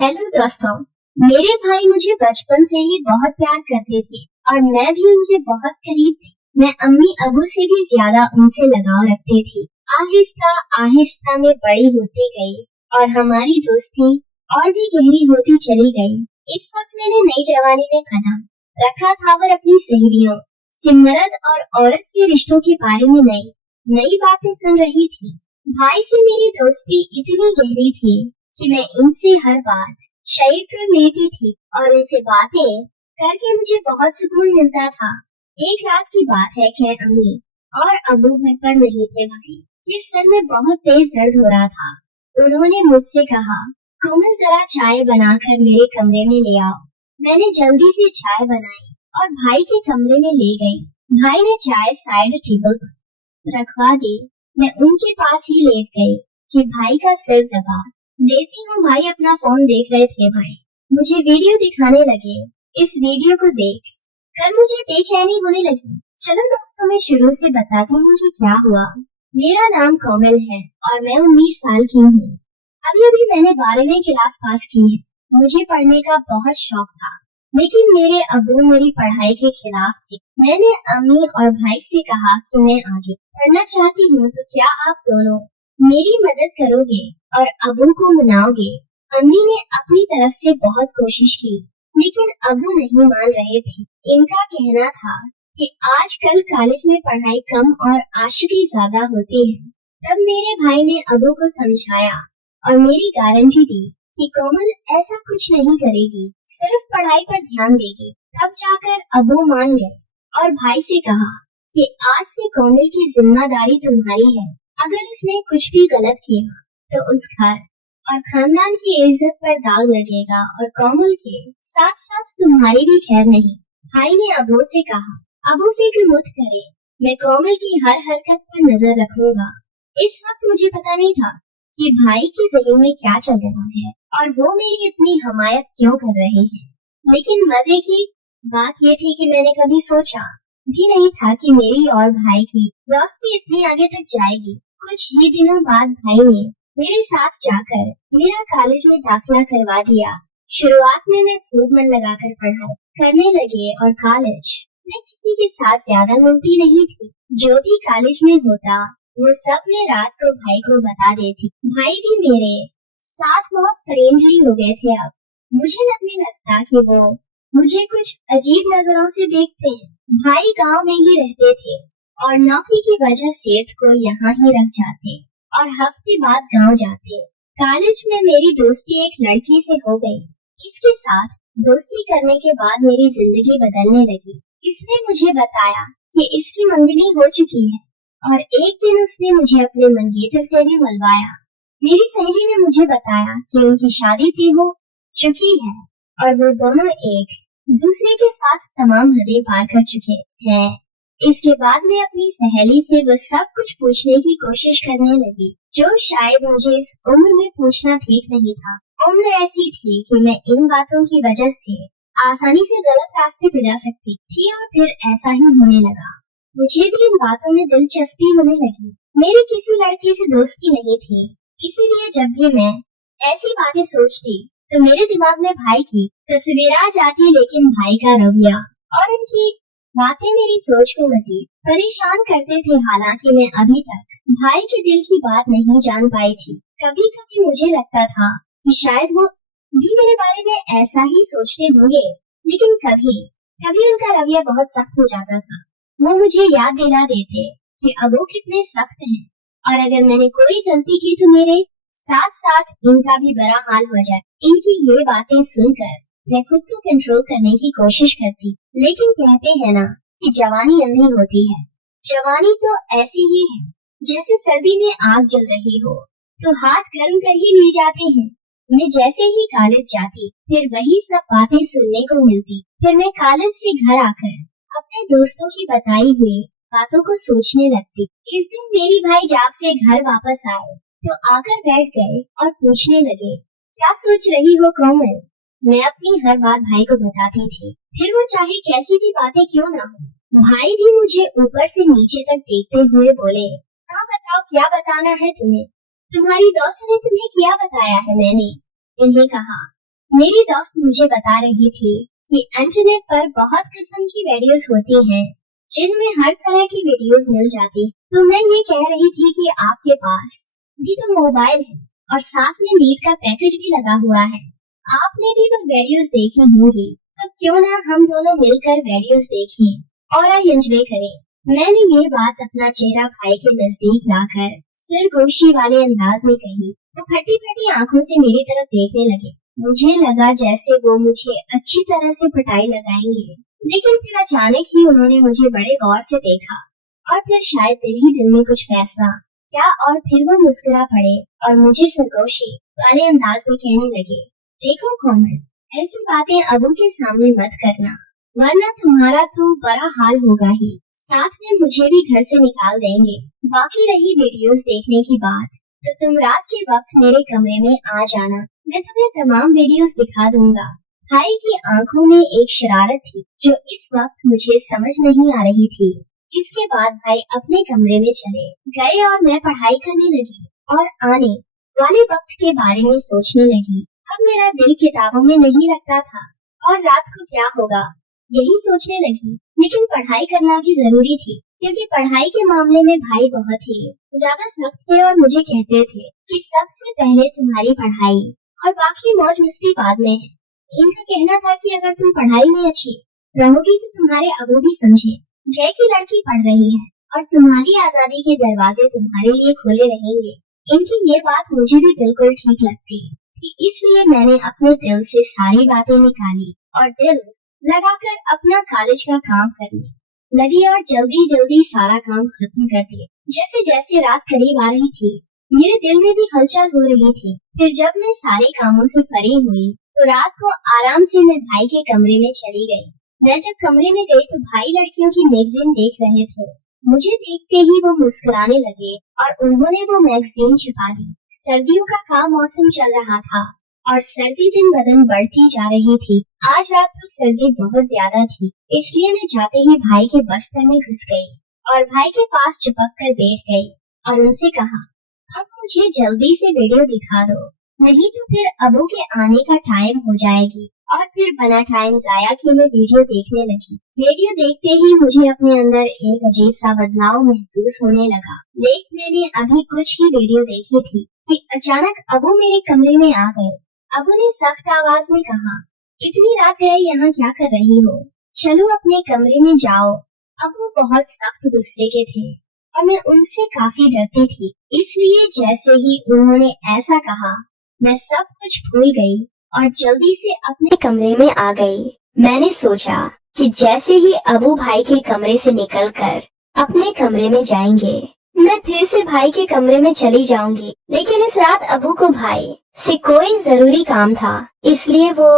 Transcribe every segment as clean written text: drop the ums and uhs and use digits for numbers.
Hello दोस्तों, मेरे भाई मुझे बचपन से ही बहुत प्यार करते थे और मैं भी उनके बहुत करीब थी। मैं अम्मी अबू से भी ज्यादा उनसे लगाव रखती थी। आहिस्ता आहिस्ता मैं बड़ी होती गई और हमारी दोस्ती और भी गहरी होती चली गई। इस वक्त मैंने नई जवानी में कदम रखा था और अपनी सहेलियों से मर्द और औरत के रिश्तों के बारे में नई बातें सुन रही थी। भाई से मेरी दोस्ती इतनी गहरी थी कि मैं इनसे हर बात शेयर कर लेती थी और इनसे बातें करके मुझे बहुत सुकून मिलता था। एक रात की बात है, खैर अम्मी और अबू घर पर नहीं थे। भाई के सर में बहुत तेज दर्द हो रहा था। उन्होंने मुझसे कहा, कोमल जरा चाय बनाकर मेरे कमरे में ले आओ। मैंने जल्दी से चाय बनाई और भाई के कमरे में ले गई। भाई ने चाय साइड टेबल पर रखवा दी। मैं उनके पास ही लेट गई कि भाई का सिर दबा देती हूँ। भाई अपना फोन देख रहे थे। भाई मुझे वीडियो दिखाने लगे। इस वीडियो को देख कर मुझे बेचैनी होने लगी। चलो दोस्तों, मैं शुरू से बताती हूँ कि क्या हुआ। मेरा नाम कोमल है और मैं 19 साल की हूँ। अभी मैंने 12वीं क्लास पास की है। मुझे पढ़ने का बहुत शौक था, लेकिन मेरे अब्बू मेरी पढ़ाई के खिलाफ थे। मैंने अम्मी और भाई से कहा कि मैं आगे पढ़ना चाहती हूँ, तो क्या आप दोनों मेरी मदद करोगे और अबू को मनाओगे। अम्मी ने अपनी तरफ से बहुत कोशिश की, लेकिन अबू नहीं मान रहे थे। इनका कहना था कि आजकल कॉलेज में पढ़ाई कम और आशिकी ज्यादा होती है। तब मेरे भाई ने अबू को समझाया और मेरी गारंटी दी कि कोमल ऐसा कुछ नहीं करेगी, सिर्फ पढ़ाई पर ध्यान देगी। तब जाकर अबू मान गए और भाई से कहा कि आज से कोमल की जिम्मेदारी तुम्हारी है। अगर इसने कुछ भी गलत किया तो उस घर और खानदान की इज्जत पर दाग लगेगा और कोमल के साथ साथ तुम्हारी भी खैर नहीं। भाई ने अबू से कहा, अबू फिक्र मत करे, मैं कोमल की हर हरकत पर नजर रखूंगा। इस वक्त मुझे पता नहीं था कि भाई के ज़हन में क्या चल रहा है और वो मेरी इतनी हमायत क्यों कर रहे हैं। लेकिन मजे की बात ये थी कि मैंने कभी सोचा भी नहीं था कि मेरी और भाई की दोस्ती इतनी आगे तक जाएगी। कुछ ही दिनों बाद भाई ने मेरे साथ जाकर मेरा कॉलेज में दाखिला करवा दिया। शुरुआत में मैं खूब मन लगाकर पढ़ाई करने लगे और कॉलेज में किसी के साथ ज्यादा मिलती नहीं थी। जो भी कॉलेज में होता वो सब मैं रात को भाई को बता देती। भाई भी मेरे साथ बहुत फ्रेंडली हो गए थे। अब मुझे लगने लगता कि वो मुझे कुछ अजीब नजरों से देखते हैं। भाई गांव में ही रहते थे और नौकरी की वजह से को यहाँ ही रख जाते और हफ्ते बाद गांव जाते। कॉलेज में मेरी दोस्ती एक लड़की से हो गई। इसके साथ दोस्ती करने के बाद मेरी जिंदगी बदलने लगी। इसने मुझे बताया कि इसकी मंगनी हो चुकी है और एक दिन उसने मुझे अपने मंगेतर से भी मिलवाया। मेरी सहेली ने मुझे बताया कि उनकी शादी भी हो चुकी है और वो दोनों एक दूसरे के साथ तमाम हदें पार कर चुके हैं। इसके बाद मैं अपनी सहेली से वो सब कुछ पूछने की कोशिश करने लगी, जो शायद मुझे इस उम्र में पूछना ठीक नहीं था। उम्र ऐसी थी कि मैं इन बातों की वजह से आसानी से गलत रास्ते पे जा सकती थी और फिर ऐसा ही होने लगा। मुझे भी इन बातों में दिलचस्पी होने लगी। मेरी किसी लड़की से दोस्ती नहीं थी, इसीलिए जब भी मैं ऐसी बातें सोचती तो मेरे दिमाग में भाई की तस्वीर आ जाती। लेकिन भाई का रवैया और उनकी बातें मेरी सोच को मजीद परेशान करते थे। हालांकि मैं अभी तक भाई के दिल की बात नहीं जान पाई थी। कभी कभी मुझे लगता था कि शायद वो भी मेरे बारे में ऐसा ही सोचते होंगे, लेकिन कभी कभी उनका रवैया बहुत सख्त हो जाता था। वो मुझे याद दिला देते कि अब वो कितने सख्त हैं और अगर मैंने कोई गलती की तो मेरे साथ साथ इनका भी बड़ा हाल हो जाए। इनकी ये बातें सुनकर मैं खुद को कंट्रोल करने की कोशिश करती, लेकिन कहते हैं ना कि जवानी अंधी होती है। जवानी तो ऐसी ही है जैसे सर्दी में आग जल रही हो तो हाथ गर्म कर ही लिए जाते हैं। मैं जैसे ही कॉलेज जाती फिर वही सब बातें सुनने को मिलती। फिर मैं कॉलेज से घर आकर अपने दोस्तों की बताई हुई बातों को सोचने लगती। इस दिन मेरी भाई जॉब से घर वापस आए तो आकर बैठ गए और पूछने लगे, क्या सोच रही हो कोमल। मैं अपनी हर बात भाई को बताती थी, फिर वो चाहे कैसी भी बातें क्यों ना हो। भाई भी मुझे ऊपर से नीचे तक देखते हुए बोले, हाँ बताओ क्या बताना है तुम्हें, तुम्हारी दोस्त ने तुम्हें क्या बताया है। मैंने इन्हें कहा मेरी दोस्त मुझे बता रही थी कि इंटरनेट पर बहुत किस्म की वीडियोस होती हैं, जिनमें हर तरह की वीडियोस मिल जाती। तो मैं ये कह रही थी कि आपके पास भी तो मोबाइल है और साथ में नीट का पैकेज भी लगा हुआ है। आपने भी वो वीडियोस देखी होंगी, तो क्यों ना हम दोनों मिलकर वीडियोस देखें और एंजॉय करें। मैंने ये बात अपना चेहरा भाई के नजदीक लाकर सरगोशी वाले अंदाज में कही। वो फटी फटी आंखों से मेरी तरफ देखने लगे। मुझे लगा जैसे वो मुझे अच्छी तरह से पिटाई लगाएंगे, लेकिन फिर अचानक ही उन्होंने मुझे बड़े गौर से देखा और फिर शायद दिल ही दिल में कुछ फैसला क्या, और फिर वो मुस्कुरा पड़े और मुझे सरगोशी वाले अंदाज में कहने लगे, देखो कोमल, ऐसी बातें अबू के सामने मत करना, वरना तुम्हारा तो बड़ा हाल होगा ही, साथ में मुझे भी घर से निकाल देंगे। बाकी रही वीडियोस देखने की बात, तो तुम रात के वक्त मेरे कमरे में आ जाना, मैं तुम्हें तमाम वीडियोस दिखा दूंगा। भाई की आंखों में एक शरारत थी जो इस वक्त मुझे समझ नहीं आ रही थी। इसके बाद भाई अपने कमरे में चले गए और मैं पढ़ाई करने लगी और आने वाले वक्त के बारे में सोचने लगी। अब मेरा दिल किताबों में नहीं लगता था और रात को क्या होगा यही सोचने लगी, लेकिन पढ़ाई करना भी जरूरी थी, क्योंकि पढ़ाई के मामले में भाई बहुत ही ज्यादा सख्त थे और मुझे कहते थे कि सबसे पहले तुम्हारी पढ़ाई और बाकी मौज मस्ती बाद में है। इनका कहना था कि अगर तुम पढ़ाई में अच्छी रहोगी तो तुम्हारे अबू भी समझे गए कि लड़की पढ़ रही है और तुम्हारी आजादी के दरवाजे तुम्हारे लिए खुले रहेंगे। इनकी ये बात मुझे भी बिल्कुल ठीक लगती थी, इसलिए मैंने अपने दिल से सारी बातें निकाली और दिल लगाकर अपना कॉलेज का काम करने लगी और जल्दी जल्दी सारा काम खत्म कर दिया। जैसे जैसे रात करीब आ रही थी, मेरे दिल में भी हलचल हो रही थी। फिर जब मैं सारे कामों से फ्री हुई तो रात को आराम से मैं भाई के कमरे में चली गई। मैं जब कमरे में गई तो भाई लड़कियों की मैगजीन देख रहे थे। मुझे देखते ही वो मुस्कुराने लगे और उन्होंने वो मैगजीन छिपा दी। सर्दियों का मौसम चल रहा था और सर्दी दिन बदन बढ़ती जा रही थी। आज रात तो सर्दी बहुत ज्यादा थी, इसलिए मैं जाते ही भाई के बस्तर में घुस गई और भाई के पास चिपक कर बैठ गई और उनसे कहा, अब मुझे जल्दी से वीडियो दिखा दो, नहीं तो फिर अबू के आने का टाइम हो जाएगी। और फिर बना टाइम जाया कि मैं वीडियो देखने लगी। वीडियो देखते ही मुझे अपने अंदर एक अजीब सा बदलाव महसूस होने लगा। लेकिन मैंने अभी कुछ ही वीडियो देखी थी कि अचानक अबू मेरे कमरे में आ गए। अबू ने सख्त आवाज में कहा, इतनी रात है यहाँ क्या कर रही हो, चलो अपने कमरे में जाओ। अबू बहुत सख्त गुस्से के थे और मैं उनसे काफी डरती थी, इसलिए जैसे ही उन्होंने ऐसा कहा मैं सब कुछ भूल गई और जल्दी से अपने कमरे में आ गई। मैंने सोचा कि जैसे ही अबू भाई के कमरे से निकलकर अपने कमरे में जाएंगे, मैं फिर से भाई के कमरे में चली जाऊंगी। लेकिन इस रात अबू को भाई से कोई जरूरी काम था, इसलिए वो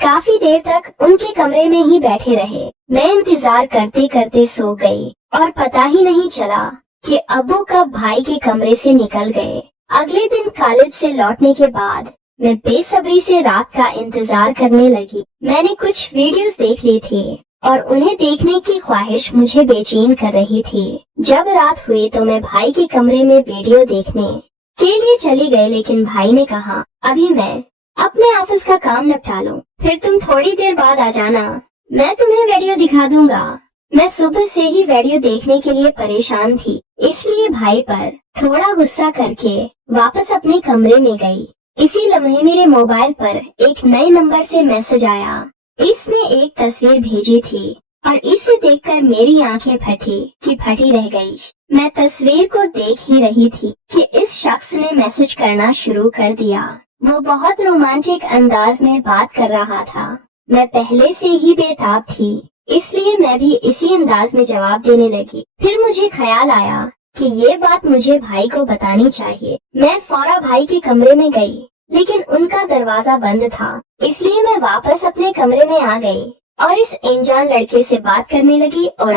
काफी देर तक उनके कमरे में ही बैठे रहे। मैं इंतजार करते करते सो गई और पता ही नहीं चला कि अबू कब भाई के कमरे से निकल गए। अगले दिन कॉलेज से लौटने के बाद मैं बेसब्री से रात का इंतजार करने लगी। मैंने कुछ वीडियोस देख ली थी और उन्हें देखने की ख्वाहिश मुझे बेचैन कर रही थी। जब रात हुई तो मैं भाई के कमरे में वीडियो देखने के लिए चली गई, लेकिन भाई ने कहा, अभी मैं अपने ऑफिस का काम निपटा लूं, फिर तुम थोड़ी देर बाद आ जाना, मैं तुम्हें वीडियो दिखा दूंगा। मैं सुबह से ही वीडियो देखने के लिए परेशान थी, इसलिए भाई पर थोड़ा गुस्सा करके वापस अपने कमरे में गई। इसी लम्हे मेरे मोबाइल पर एक नए नंबर से मैसेज आया। इसने एक तस्वीर भेजी थी और इसे देखकर मेरी आंखें फटी रह गई। मैं तस्वीर को देख ही रही थी कि इस शख्स ने मैसेज करना शुरू कर दिया। वो बहुत रोमांटिक अंदाज में बात कर रहा था। मैं पहले से ही बेताब थी, इसलिए मैं भी इसी अंदाज में जवाब देने लगी। फिर मुझे ख्याल आया कि ये बात मुझे भाई को बतानी चाहिए। मैं फौरन भाई के कमरे में गई, लेकिन उनका दरवाजा बंद था, इसलिए मैं वापस अपने कमरे में आ गई और इस अनजान लड़के से बात करने लगी और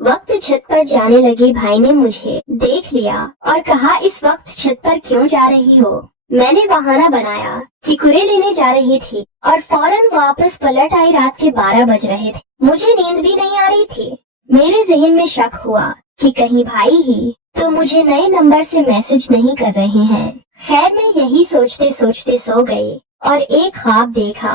वक्त छत पर जाने लगी। भाई ने मुझे देख लिया और कहा, इस वक्त छत पर क्यों जा रही हो? मैंने बहाना बनाया कि कुरे लेने जा रही थी और फौरन वापस पलट आई। रात के 12 बज रहे थे, मुझे नींद भी नहीं आ रही थी। मेरे जहन में शक हुआ कि कहीं भाई ही तो मुझे नए नंबर से मैसेज नहीं कर रहे हैं। खैर मैं यही सोचते सोचते सो गई और एक ख्वाब देखा।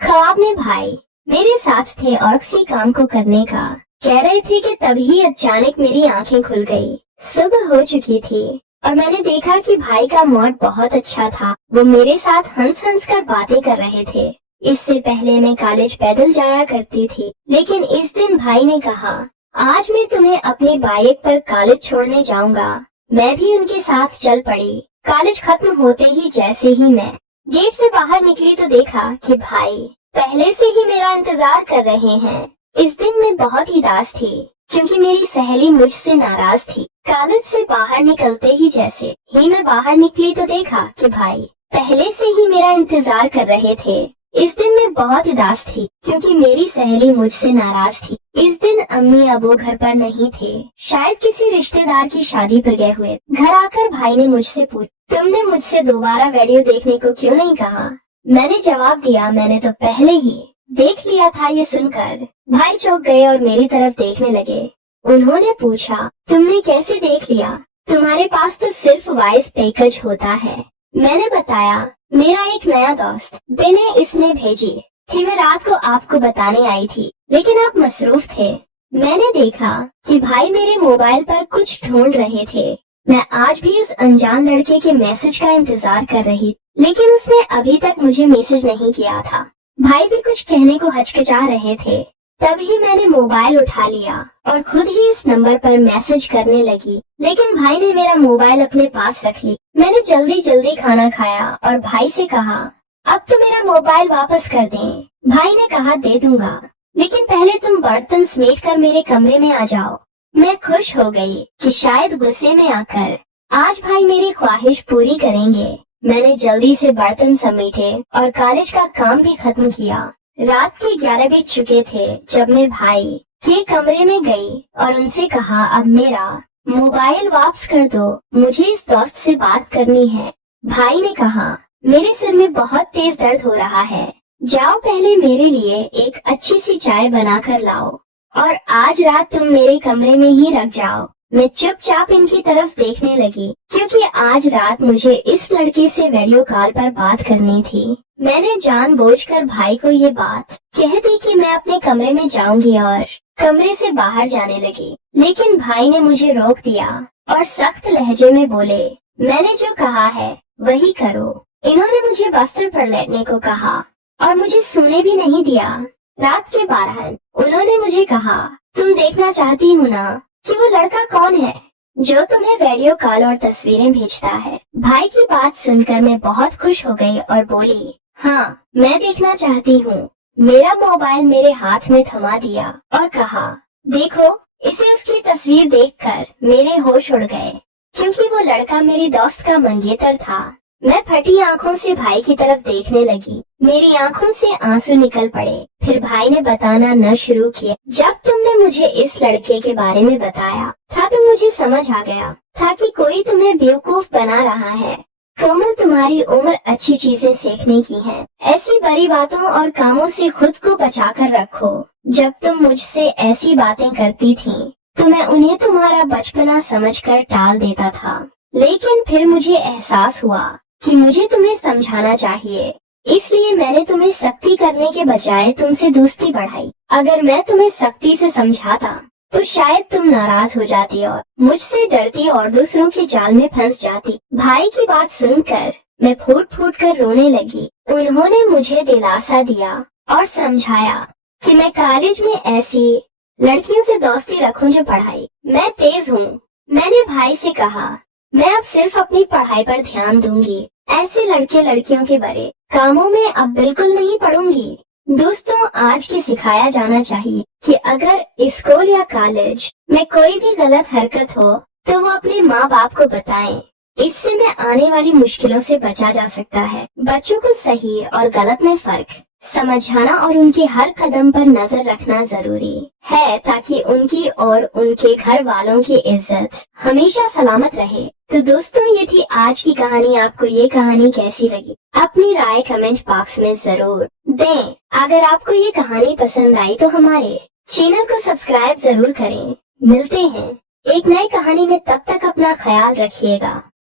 ख्वाब में भाई मेरे साथ थे और किसी काम को करने का कह रहे थे कि तभी अचानक मेरी आंखें खुल गई। सुबह हो चुकी थी और मैंने देखा कि भाई का मूड बहुत अच्छा था। वो मेरे साथ हंस हंस कर बातें कर रहे थे। इससे पहले मैं कॉलेज पैदल जाया करती थी, लेकिन इस दिन भाई ने कहा, आज मैं तुम्हें अपनी बाइक पर कॉलेज छोड़ने जाऊंगा। मैं भी उनके साथ चल पड़ी। कॉलेज खत्म होते ही जैसे ही मैं गेट से बाहर निकली तो देखा कि भाई पहले से ही मेरा इंतजार कर रहे हैं। इस दिन मैं बहुत ही उदास थी क्योंकि मेरी सहेली मुझसे नाराज थी। कॉलेज से बाहर निकलते ही जैसे ही मैं बाहर निकली तो देखा कि भाई पहले से ही मेरा इंतजार कर रहे थे। इस दिन मैं बहुत उदास थी क्योंकि मेरी सहेली मुझसे नाराज थी। इस दिन अम्मी अबू घर पर नहीं थे, शायद किसी रिश्तेदार की शादी पर गए हुए। घर आकर भाई ने मुझसे पूछा, तुमने मुझसे दोबारा वीडियो देखने को क्यों नहीं कहा? मैंने जवाब दिया, मैंने तो पहले ही देख लिया था। ये सुनकर भाई चौंक गए और मेरी तरफ देखने लगे। उन्होंने पूछा, तुमने कैसे देख लिया? तुम्हारे पास तो सिर्फ वॉइस पैकेज होता है। मैंने बताया, मेरा एक नया दोस्त बिने इसने भेजी थी। मैं रात को आपको बताने आई थी, लेकिन आप मसरूफ थे। मैंने देखा कि भाई मेरे मोबाइल पर कुछ ढूंढ रहे थे। मैं आज भी उस अनजान लड़के के मैसेज का इंतजार कर रही, लेकिन उसने अभी तक मुझे मैसेज नहीं किया था। भाई भी कुछ कहने को हिचकिचा रहे थे। तभी मैंने मोबाइल उठा लिया और खुद ही इस नंबर पर मैसेज करने लगी, लेकिन भाई ने मेरा मोबाइल अपने पास रख ली। मैंने जल्दी जल्दी खाना खाया और भाई से कहा, अब तो मेरा मोबाइल वापस कर दें। भाई ने कहा, दे दूंगा, लेकिन पहले तुम बर्तन समेट कर मेरे कमरे में आ जाओ। मैं खुश हो गई कि शायद गुस्से में आकर आज भाई मेरी ख्वाहिश पूरी करेंगे। मैंने जल्दी से बर्तन समेटे और कॉलेज का काम भी खत्म किया। रात के 11 बज चुके थे जब मैं भाई के कमरे में गई और उनसे कहा, अब मेरा मोबाइल वापस कर दो, मुझे इस दोस्त से बात करनी है। भाई ने कहा, मेरे सिर में बहुत तेज दर्द हो रहा है, जाओ पहले मेरे लिए एक अच्छी सी चाय बना कर लाओ और आज रात तुम मेरे कमरे में ही रख जाओ। मैं चुपचाप इनकी तरफ देखने लगी क्योंकि आज रात मुझे इस लड़के से वीडियो कॉल पर बात करनी थी। मैंने जानबूझकर भाई को ये बात कह दी कि मैं अपने कमरे में जाऊंगी और कमरे से बाहर जाने लगी, लेकिन भाई ने मुझे रोक दिया और सख्त लहजे में बोले, मैंने जो कहा है वही करो। इन्होंने मुझे बस्तर पर लेटने को कहा और मुझे सोने भी नहीं दिया। रात के 12 उन्होंने मुझे कहा, तुम देखना चाहती हो ना कि वो लड़का कौन है जो तुम्हें वीडियो कॉल और तस्वीरें भेजता है। भाई की बात सुनकर मैं बहुत खुश हो गई और बोली, हाँ मैं देखना चाहती हूँ। मेरा मोबाइल मेरे हाथ में थमा दिया और कहा, देखो। इसे उसकी तस्वीर देखकर मेरे होश उड़ गए क्योंकि वो लड़का मेरी दोस्त का मंगेतर था। मैं फटी आंखों से भाई की तरफ देखने लगी। मेरी आंखों से आंसू निकल पड़े। फिर भाई ने बताना न शुरू किया। जब तुमने मुझे इस लड़के के बारे में बताया था तो मुझे समझ आ गया था कि कोई तुम्हें बेवकूफ बना रहा है। कोमल, तुम्हारी उम्र अच्छी चीजें सीखने की है। ऐसी बड़ी बातों और कामों से खुद को बचा कर रखो। जब तुम मुझसे ऐसी बातें करती थी तो मैं उन्हें तुम्हारा बचपना समझकर टाल देता था, लेकिन फिर मुझे एहसास हुआ कि मुझे तुम्हें समझाना चाहिए, इसलिए मैंने तुम्हें सख्ती करने के बजाय तुमसे दोस्ती बढ़ाई। अगर मैं तुम्हें सख्ती से समझाता तो शायद तुम नाराज हो जाती और मुझसे डरती और दूसरों के जाल में फंस जाती। भाई की बात सुनकर मैं फूट फूट कर रोने लगी। उन्होंने मुझे दिलासा दिया और समझाया कि मैं कॉलेज में ऐसी लड़कियों से दोस्ती रखूं जो पढ़ाई मैं तेज हूँ। मैंने भाई से कहा, मैं अब सिर्फ अपनी पढ़ाई पर ध्यान दूंगी। ऐसे लड़के लड़कियों के बड़े कामों में अब बिल्कुल नहीं पढ़ूंगी। दोस्तों, आज के सिखाया जाना चाहिए कि अगर स्कूल या कॉलेज में कोई भी गलत हरकत हो तो वो अपने माँ बाप को बताएं। इससे में आने वाली मुश्किलों से बचा जा सकता है। बच्चों को सही और गलत में फर्क समझाना और उनके हर कदम पर नजर रखना जरूरी है ताकि उनकी और उनके घर वालों की इज्जत हमेशा सलामत रहे। तो दोस्तों, ये थी आज की कहानी। आपको ये कहानी कैसी लगी अपनी राय कमेंट बॉक्स में जरूर दें। अगर आपको ये कहानी पसंद आई तो हमारे चैनल को सब्सक्राइब जरूर करें। मिलते हैं एक नई कहानी में, तब तक अपना ख्याल रखिएगा।